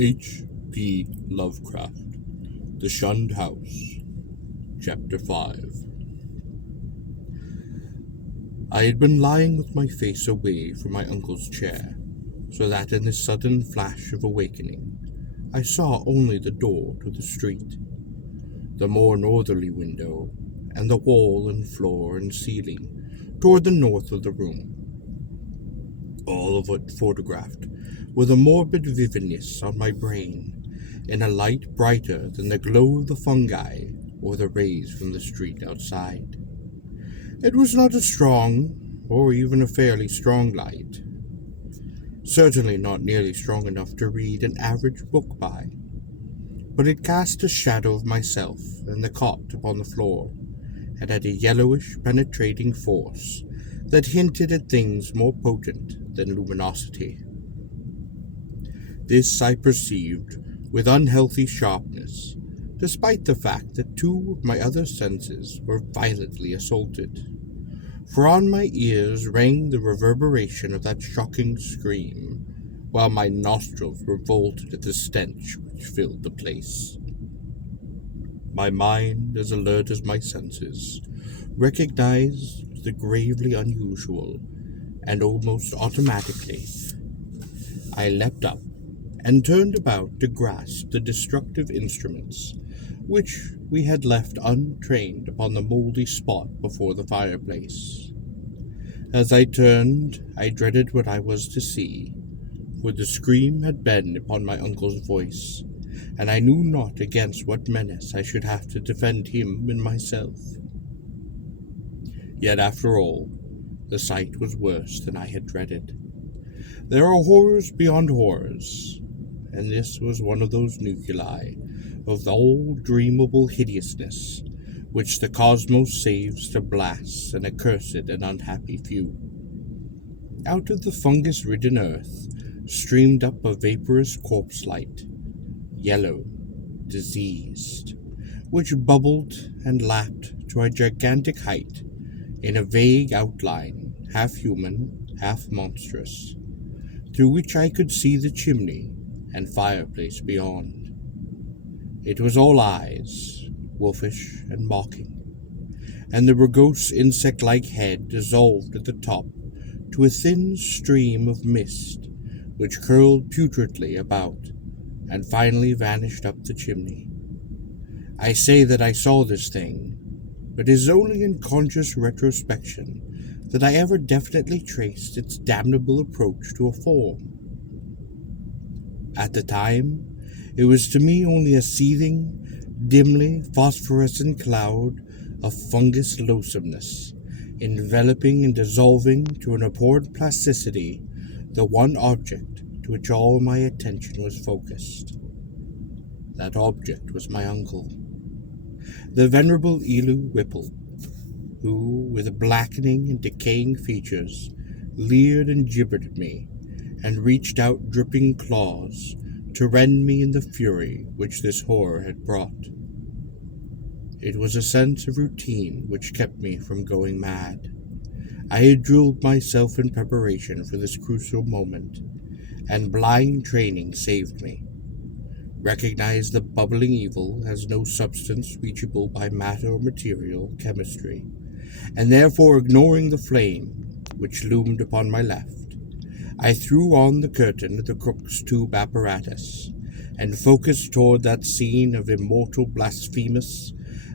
H.P. Lovecraft, The Shunned House, Chapter 5. I had been lying with my face away from my uncle's chair, so that in this sudden flash of awakening, I saw only the door to the street, the more northerly window, and the wall and floor and ceiling toward the north of the room. All of it photographed with a morbid vividness on my brain, in a light brighter than the glow of the fungi or the rays from the street outside. It was not a strong, or even a fairly strong light. Certainly not nearly strong enough to read an average book by, but it cast a shadow of myself and the cot upon the floor, and had a yellowish penetrating force that hinted at things more potent than luminosity. This I perceived with unhealthy sharpness, despite the fact that two of my other senses were violently assaulted, for on my ears rang the reverberation of that shocking scream, while my nostrils revolted at the stench which filled the place. My mind, as alert as my senses, recognized the gravely unusual, and almost automatically I leapt up and turned about to grasp the destructive instruments which we had left untrained upon the mouldy spot before the fireplace. As I turned, I dreaded what I was to see, for the scream had been upon my uncle's voice, and I knew not against what menace I should have to defend him and myself. Yet, after all, the sight was worse than I had dreaded. There are horrors beyond horrors, and this was one of those nuclei of the old dreamable hideousness which the cosmos saves to blast an accursed and unhappy few. Out of the fungus-ridden earth streamed up a vaporous corpse light, yellow, diseased, which bubbled and lapped to a gigantic height in a vague outline, half human, half monstrous, through which I could see the chimney and fireplace beyond. It was all eyes, wolfish and mocking, and the rugose insect-like head dissolved at the top to a thin stream of mist which curled putridly about and finally vanished up the chimney. I say that I saw this thing, but it is only in conscious retrospection that I ever definitely traced its damnable approach to a form. At the time, it was to me only a seething, dimly phosphorescent cloud of fungus loathsomeness, enveloping and dissolving to an abhorrent plasticity the one object to which all my attention was focused. That object was my uncle, the venerable Elu Whipple, who, with blackening and decaying features, leered and gibbered at me, and reached out dripping claws to rend me in the fury which this horror had brought. It was a sense of routine which kept me from going mad. I had drilled myself in preparation for this crucial moment, and blind training saved me. Recognized the bubbling evil as no substance reachable by matter or material chemistry, and therefore ignoring the flame which loomed upon my left, I threw on the curtain of the Crookes tube apparatus, and focused toward that scene of immortal blasphemous,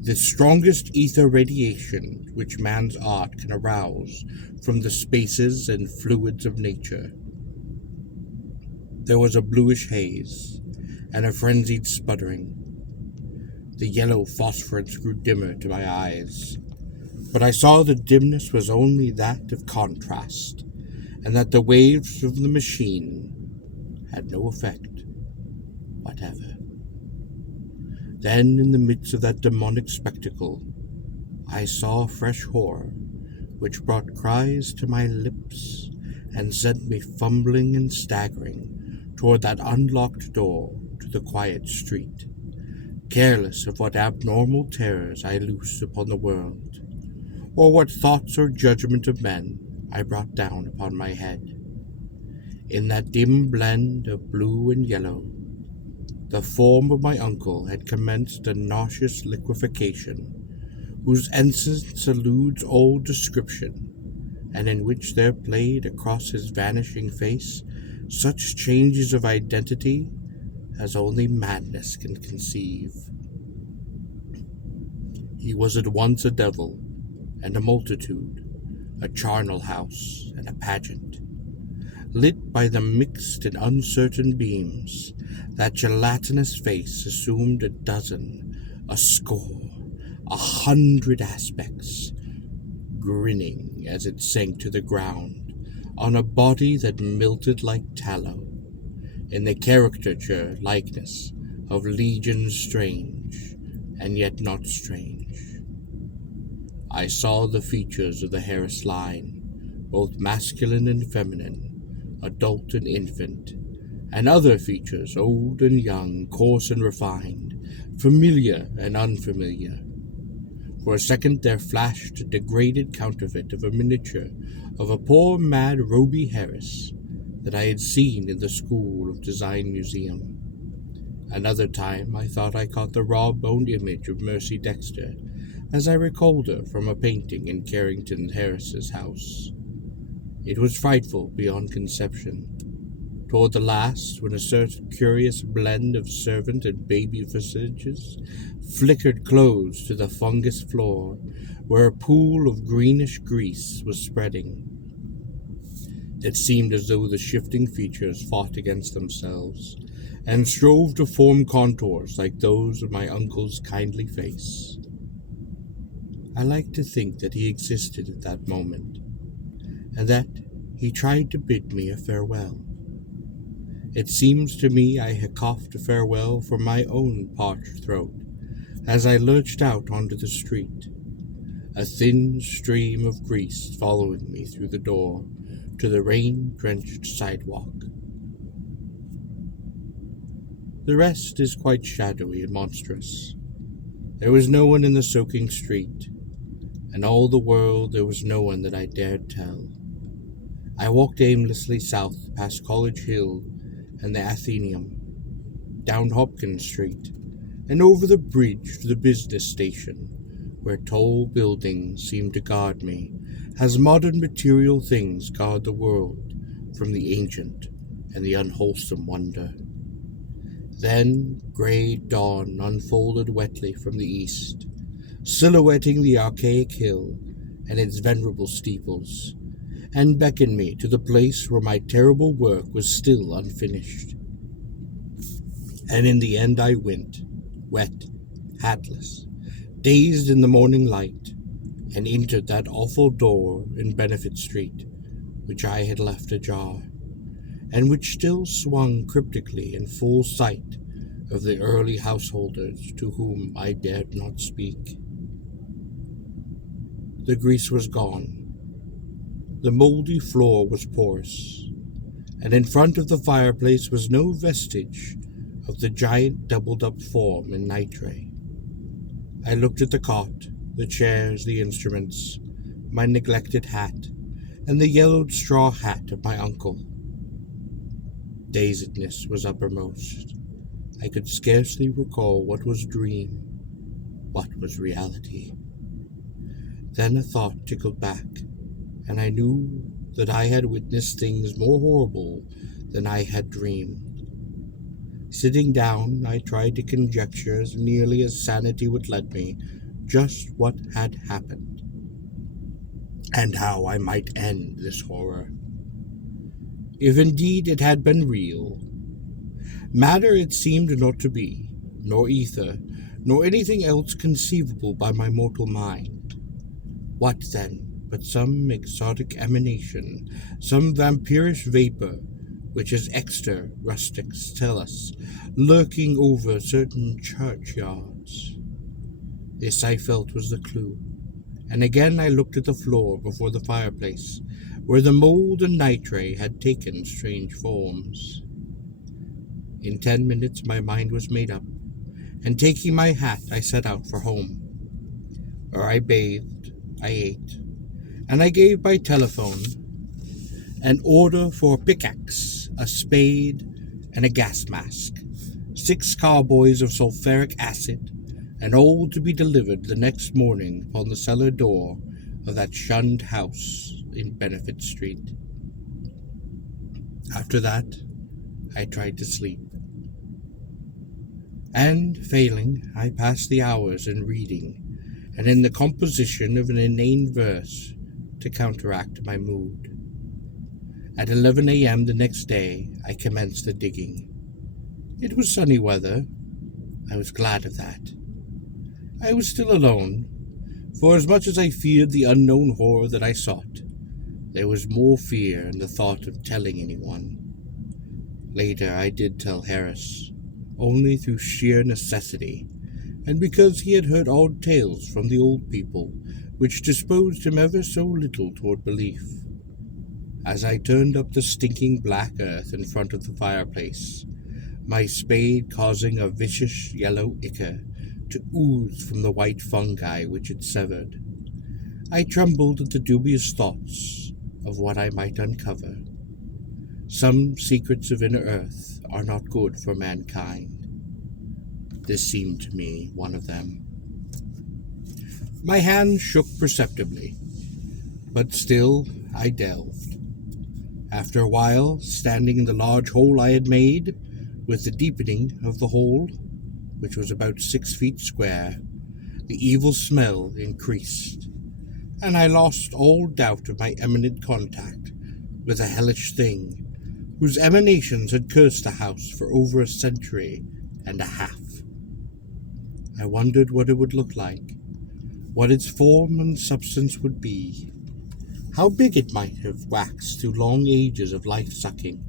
the strongest ether radiation which man's art can arouse from the spaces and fluids of nature. There was a bluish haze, and a frenzied sputtering. The yellow phosphorence grew dimmer to my eyes, but I saw the dimness was only that of contrast, and that the waves of the machine had no effect whatever. Then, in the midst of that demonic spectacle, I saw fresh horror, which brought cries to my lips and sent me fumbling and staggering toward that unlocked door to the quiet street, careless of what abnormal terrors I loosed upon the world, or what thoughts or judgment of men I brought down upon my head. In that dim blend of blue and yellow, The form of my uncle had commenced a nauseous liquefaction, whose essence eludes all description, and in which there played across his vanishing face such changes of identity as only madness can conceive. He was at once a devil and a multitude, a charnel house and a pageant. Lit by the mixed and uncertain beams, that gelatinous face assumed a dozen, a score, 100 aspects, grinning as it sank to the ground on a body that melted like tallow, in the caricature likeness of legions strange and yet not strange. I saw the features of the Harris line, both masculine and feminine, adult and infant, and other features old and young, coarse and refined, familiar and unfamiliar. For a second there flashed a degraded counterfeit of a miniature of a poor mad Roby Harris that I had seen in the School of Design Museum. Another time I thought I caught the raw-boned image of Mercy Dexter as I recalled her from a painting in Carrington Harris's house. It was frightful beyond conception. Toward the last, when a certain curious blend of servant and baby visages flickered close to the fungus floor, where a pool of greenish grease was spreading, it seemed as though the shifting features fought against themselves and strove to form contours like those of my uncle's kindly face. I like to think that he existed at that moment, and that he tried to bid me a farewell. It seems to me I had coughed a farewell from my own parched throat as I lurched out onto the street, a thin stream of grease following me through the door to the rain-drenched sidewalk. The rest is quite shadowy and monstrous. There was no one in the soaking street, and all the world there was no one that I dared tell. I walked aimlessly south past College Hill and the Athenaeum, down Hopkins Street, and over the bridge to the business station, where tall buildings seemed to guard me, as modern material things guard the world from the ancient and the unwholesome wonder. Then gray dawn unfolded wetly from the east, silhouetting the archaic hill and its venerable steeples, and beckoned me to the place where my terrible work was still unfinished. And in the end I went, wet, hatless, dazed in the morning light, and entered that awful door in Benefit Street, which I had left ajar, and which still swung cryptically in full sight of the early householders to whom I dared not speak. The grease was gone. The moldy floor was porous, and in front of the fireplace was no vestige of the giant doubled-up form in nitre. I looked at the cot, the chairs, the instruments, my neglected hat, and the yellowed straw hat of my uncle. Dazedness was uppermost. I could scarcely recall what was dream, what was reality. Then a thought tickled back, and I knew that I had witnessed things more horrible than I had dreamed. Sitting down, I tried to conjecture as nearly as sanity would let me just what had happened, and how I might end this horror. If indeed it had been real, matter it seemed not to be, nor ether, nor anything else conceivable by my mortal mind. What then but some exotic emanation, some vampirish vapor, which as Exeter rustics tell us, lurking over certain churchyards? This I felt was the clue, and again I looked at the floor before the fireplace, where the mold and nitre had taken strange forms. In 10 minutes my mind was made up, and taking my hat I set out for home, where I bathed, I ate, and I gave by telephone an order for a pickaxe, a spade, and a gas mask, 6 carboys of sulphuric acid, and all to be delivered the next morning upon the cellar door of that shunned house in Benefit Street. After that, I tried to sleep. And, failing, I passed the hours in reading and in the composition of an inane verse to counteract my mood. At 11 a.m. the next day, I commenced the digging. It was sunny weather. I was glad of that. I was still alone, for as much as I feared the unknown horror that I sought, there was more fear in the thought of telling anyone. Later I did tell Harris, only through sheer necessity, and because he had heard odd tales from the old people, which disposed him ever so little toward belief. As I turned up the stinking black earth in front of the fireplace, my spade causing a vicious yellow ichor to ooze from the white fungi which it severed, I trembled at the dubious thoughts of what I might uncover. Some secrets of inner earth are not good for mankind. This seemed to me one of them. My hand shook perceptibly, but still I delved. After a while, standing in the large hole I had made, with the deepening of the hole, which was about 6 feet square, the evil smell increased, and I lost all doubt of my imminent contact with a hellish thing whose emanations had cursed the house for over a century and a half. I wondered what it would look like, what its form and substance would be, how big it might have waxed through long ages of life-sucking.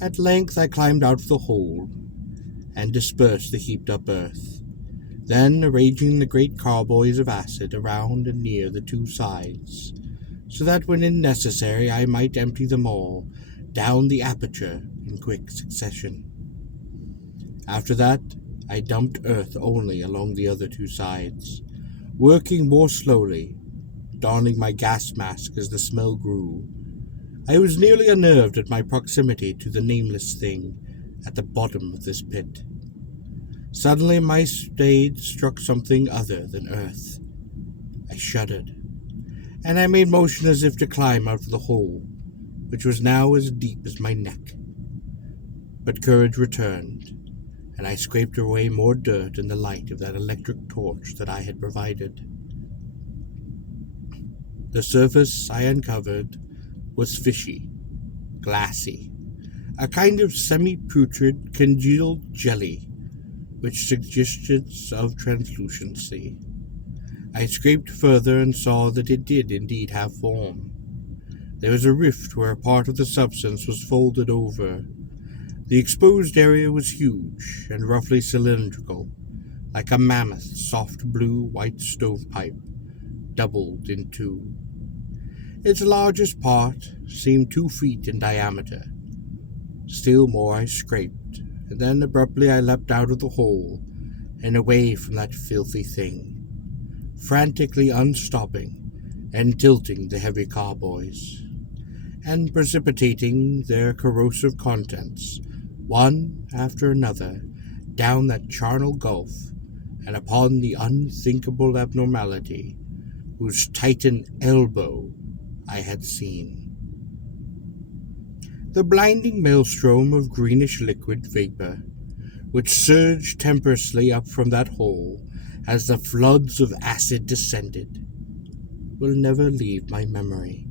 At length I climbed out of the hole and dispersed the heaped-up earth, then arranging the great carboys of acid around and near the 2 sides, so that when necessary I might empty them all down the aperture in quick succession. After that, I dumped earth only along the other 2 sides, working more slowly, donning my gas mask as the smell grew. I was nearly unnerved at my proximity to the nameless thing at the bottom of this pit. Suddenly my spade struck something other than earth. I shuddered, and I made motion as if to climb out of the hole, which was now as deep as my neck. But courage returned, and I scraped away more dirt in the light of that electric torch that I had provided. The surface I uncovered was fishy, glassy, a kind of semi-putrid congealed jelly, which suggestions of translucency. I scraped further and saw that it did indeed have form. There was a rift where a part of the substance was folded over. The exposed area was huge and roughly cylindrical, like a mammoth soft blue-white stovepipe, doubled in 2. Its largest part seemed 2 feet in diameter. Still more I scraped, and then abruptly I leapt out of the hole and away from that filthy thing, frantically unstopping and tilting the heavy carboys, and precipitating their corrosive contents, one after another, down that charnel gulf and upon the unthinkable abnormality whose Titan elbow I had seen. The blinding maelstrom of greenish liquid vapor, which surged tempestuously up from that hole as the floods of acid descended, will never leave my memory.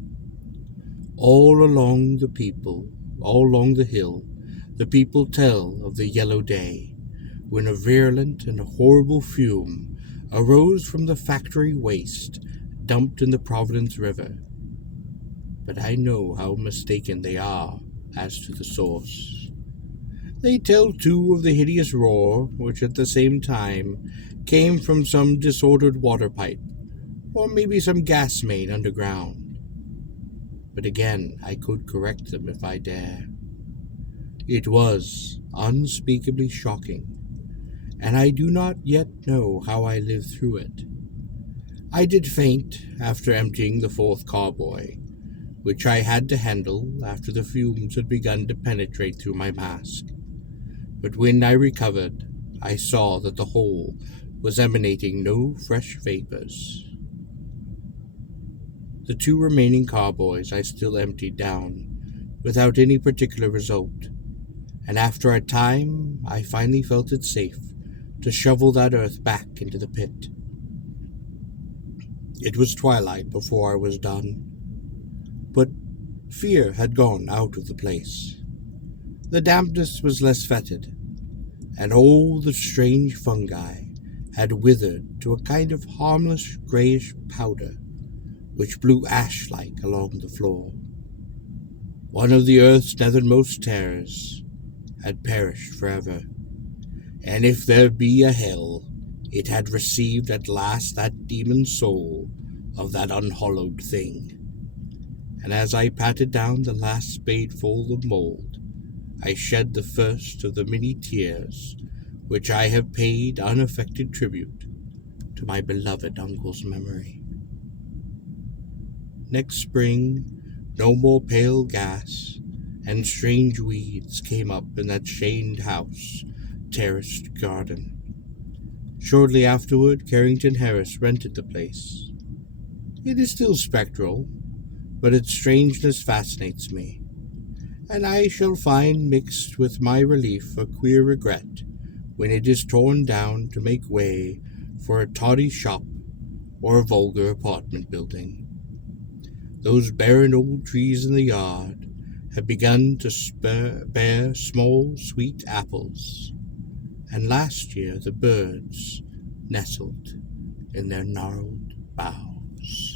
All along the hill, the people tell of the yellow day, when a virulent and horrible fume arose from the factory waste dumped in the Providence River. But I know how mistaken they are as to the source. They tell, too, of the hideous roar, which at the same time came from some disordered water pipe, or maybe some gas main underground. But again, I could correct them if I dare. It was unspeakably shocking, and I do not yet know how I lived through it. I did faint after emptying the 4th carboy, which I had to handle after the fumes had begun to penetrate through my mask. but when I recovered, I saw that the hole was emanating no fresh vapors. The 2 remaining carboys I still emptied down, without any particular result, and after a time I finally felt it safe to shovel that earth back into the pit. It was twilight before I was done, but fear had gone out of the place. The dampness was less fetid, and all the strange fungi had withered to a kind of harmless greyish powder which blew ash-like along the floor. One of the earth's nethermost terrors had perished forever, and if there be a hell, it had received at last that demon soul of that unhallowed thing. And as I patted down the last spadeful of mold, I shed the first of the many tears which I have paid unaffected tribute to my beloved uncle's memory. Next spring, no more pale gas and strange weeds came up in that shamed house, terraced garden. Shortly afterward, Carrington Harris rented the place. It is still spectral, but its strangeness fascinates me, and I shall find mixed with my relief a queer regret when it is torn down to make way for a tawdry shop or a vulgar apartment building. Those barren old trees in the yard have begun to bear small, sweet apples, and last year the birds nestled in their gnarled boughs.